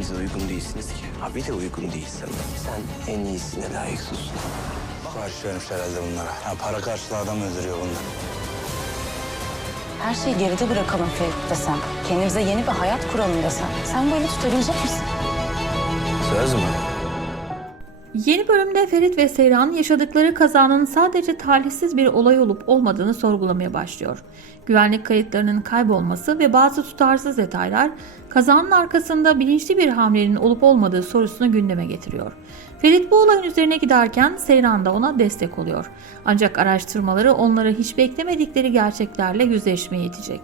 Bize uygun değilsiniz ki. Abi de uygun değilsin. Sen en iyisine layıksın. Başlıyormuş herhalde bunlara. Ya para karşılığı adam öldürüyor bunlar. Her şeyi geride bırakalım Ferit desem. Kendimize yeni bir hayat kuralım desem. Sen bu eli tutabilecek misin? Söz mü? Yeni bölümde Ferit ve Seyran yaşadıkları kazanın sadece talihsiz bir olay olup olmadığını sorgulamaya başlıyor. Güvenlik kayıtlarının kaybolması ve bazı tutarsız detaylar kazanın arkasında bilinçli bir hamlenin olup olmadığı sorusunu gündeme getiriyor. Ferit bu olayın üzerine giderken Seyran da ona destek oluyor. Ancak araştırmaları onları hiç beklemedikleri gerçeklerle yüzleşmeye itecek.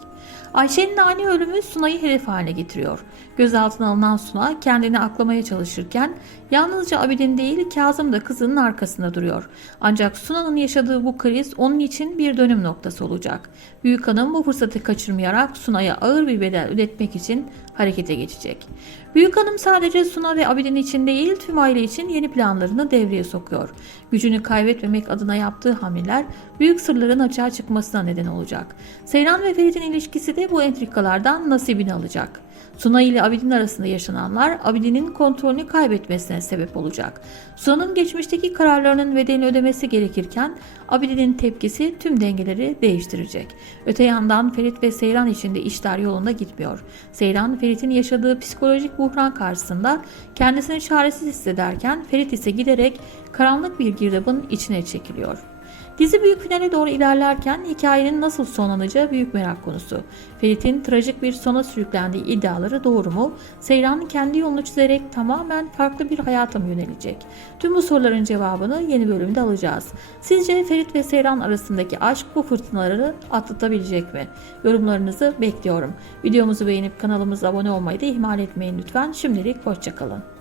Ayşe'nin ani ölümü Sunay'ı hedef haline getiriyor. Gözaltına alınan Suna kendini aklamaya çalışırken yalnızca Abidin değil Kazım da kızının arkasında duruyor. Ancak Suna'nın yaşadığı bu kriz onun için bir dönüm noktası olacak. Büyük hanım bu fırsatı kaçırmayarak Suna'ya ağır bir bedel ödetmek için harekete geçecek. Büyük hanım sadece Suna ve Abidin için değil tüm aile için yeni planlarını devreye sokuyor. Gücünü kaybetmemek adına yaptığı hamleler büyük sırların açığa çıkmasına neden olacak. Seyran ve Ferit'in ilişkisi de bu entrikalardan nasibini alacak. Suna ile Abidin arasında yaşananlar Abidin'in kontrolünü kaybetmesine sebep olacak. Suna'nın geçmişteki kararlarının bedelini ödemesi gerekirken Abidin'in tepkisi tüm dengeleri değiştirecek. Öte yandan Ferit ve Seyran için de işler yolunda gitmiyor. Seyran Ferit'in yaşadığı psikolojik buhran karşısında kendisini çaresiz hissederken Ferit ise giderek karanlık bir girdabın içine çekiliyor. Dizi büyük finale doğru ilerlerken hikayenin nasıl sonlanacağı büyük merak konusu. Ferit'in trajik bir sona sürüklendiği iddiaları doğru mu? Seyran kendi yolunu çizerek tamamen farklı bir hayata mı yönelecek? Tüm bu soruların cevabını yeni bölümde alacağız. Sizce Ferit ve Seyran arasındaki aşk bu fırtınaları atlatabilecek mi? Yorumlarınızı bekliyorum. Videomuzu beğenip kanalımıza abone olmayı da ihmal etmeyin lütfen. Şimdilik hoşçakalın.